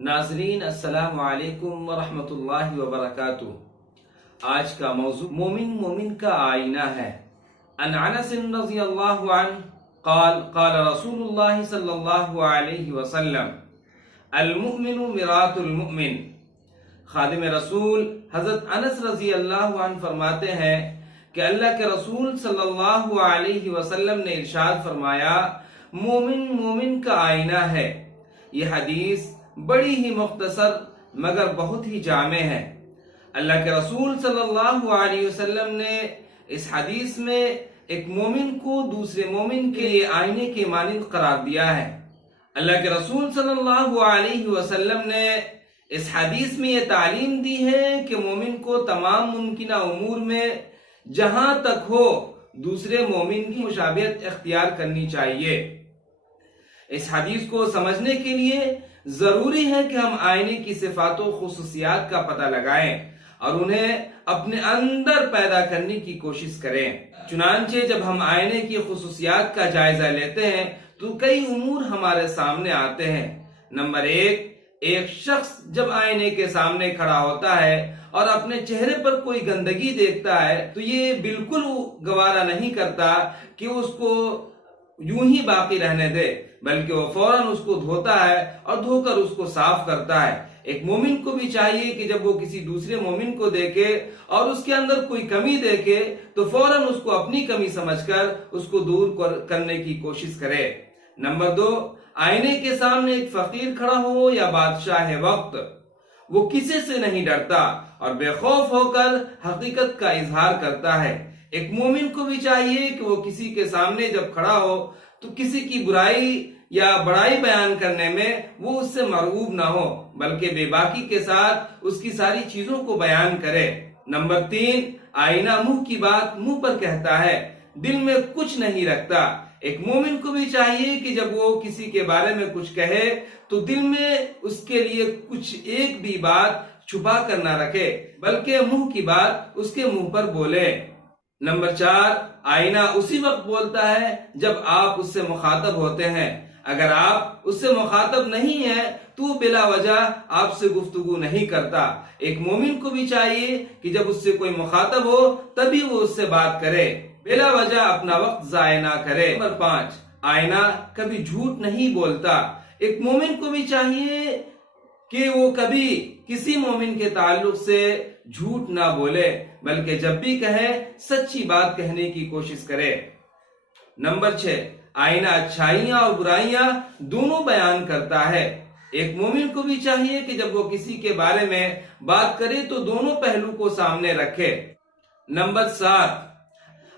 नाजरीन अस्सलाम वालेकुम वरहमतुल्लाहि वबरकातुह। आज का मौजू मोमिन का आईना है। अन अनस रज़ियल्लाहु अन्हु क़ाल क़ाल रसूलुल्लाह सल्लल्लाहु अलैहि वसल्लम अल मुमिनु मिरातुल मुमिन। खादिम रसूल हजरत अनस रज़ी अल्लाहु अन्हु फरमाते हैं कि अल्लाह के रसूल सल्लल्लाहु अलैहि वसल्लम ने इरशाद फरमाया, मोमिन का आईना है। यह हदीस बड़ी ही मुख्तसर मगर बहुत ही जामे है। अल्लाह के रसूल सल्लल्लाहु अलैहि वसल्लम ने इस हदीस में एक मोमिन को दूसरे मोमिन के लिए आईने के मानिंद करार दिया है। अल्लाह के रसूल सल्लल्लाहु अलैहि वसल्लम ने इस हदीस में ये तालीम दी है कि मोमिन को तमाम मुमकिना उमूर में जहां तक हो दूसरे मोमिन की मुशाबियत इख्तियार करनी चाहिए। इस हदीस को समझने के लिए जरूरी है कि हम आईने की सिफातों खुसूसियात का पता लगाएं और उन्हें अपने अंदर पैदा करने की कोशिश करें। चुनांचे जब हम आईने की खुसूसियात का जायजा लेते हैं तो कई उमूर हमारे सामने आते हैं। नंबर एक शख्स जब आईने के सामने खड़ा होता है और अपने चेहरे पर कोई गंदगी देखता है तो ये बिल्कुल गवारा नहीं करता कि उसको यूं ही बाकी रहने दे, बल्कि वो फौरन उसको धोता है और धोकर उसको साफ करता है। एक मोमिन को भी चाहिए कि जब वो किसी दूसरे मोमिन को देखे और उसके अंदर कोई कमी देखे तो फौरन उसको अपनी कमी समझकर उसको दूर करने की कोशिश करे। नंबर 2, आईने के सामने एक फकीर खड़ा हो या बादशाह वक्त, वो किसी से नहीं डरता और बेखौफ होकर हकीकत का इजहार करता है। एक मोमिन को भी चाहिए कि वो किसी के सामने जब खड़ा हो तो किसी की बुराई या बड़ाई बयान करने में वो उससे मरगूब ना हो, बल्कि बेबाकी के साथ उसकी सारी चीजों को बयान करे। नंबर 3, आईना मुंह की बात मुंह पर कहता है, दिल में कुछ नहीं रखता। एक मोमिन को भी चाहिए कि जब वो किसी के बारे में कुछ कहे तो दिल में उसके लिए कुछ एक भी बात छुपा कर ना रखे, बल्कि मुंह की बात उसके मुंह पर बोले। नंबर 4, आईना उसी वक्त बोलता है जब आप उससे मुखातब होते हैं। अगर आप उससे मुखातब नहीं है तो बिला वजह आपसे गुफ्तगू नहीं करता। एक मोमिन को भी चाहिए कि जब उससे कोई मुखातब हो तभी वो उससे बात करे, बिला वजह अपना वक्त जाया ना करे। नंबर 5, आईना कभी झूठ नहीं बोलता। एक मोमिन को भी चाहिए कि वो कभी किसी मोमिन के ताल्लुक से झूठ ना बोले, बल्कि जब भी कहे सच्ची बात कहने की कोशिश करे। नंबर 6, आईना अच्छाइयां और बुराइयां दोनों बयान करता है। एक मोमिन को भी चाहिए कि जब वो किसी के बारे में बात करे तो दोनों पहलू को सामने रखे। नंबर 7,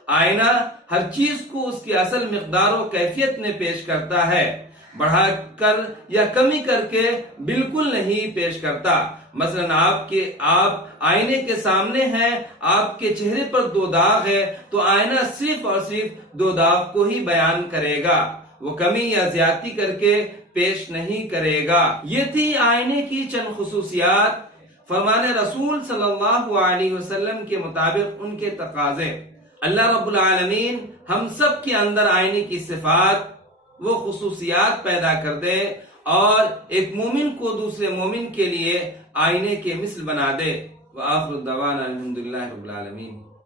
आईना हर चीज को उसकी असल मिकदार और कैफियत में पेश करता है, बढ़ाकर या कमी करके बिल्कुल नहीं पेश करता। मसलन आप आईने के सामने हैं, आपके चेहरे पर 2 दाग है तो आईना सिर्फ और सिर्फ 2 दाग को ही बयान करेगा, वो कमी या ज्यादती करके पेश नहीं करेगा। ये थी आईने की चंद खुसूसियात। फरमाने रसूल सल्लल्लाहु अलैहि वसल्लम के मुताबिक उनके तकाजे। अल्लाह रब्बुल आलमीन हम सब के अंदर आईने की सिफात वो खुसूसियात पैदा कर दे और एक मोमिन को दूसरे मोमिन के लिए आईने के मिसल बना दे। व आखिर दवाना अल्हम्दुलिल्लाहि रब्बिल आलमीन।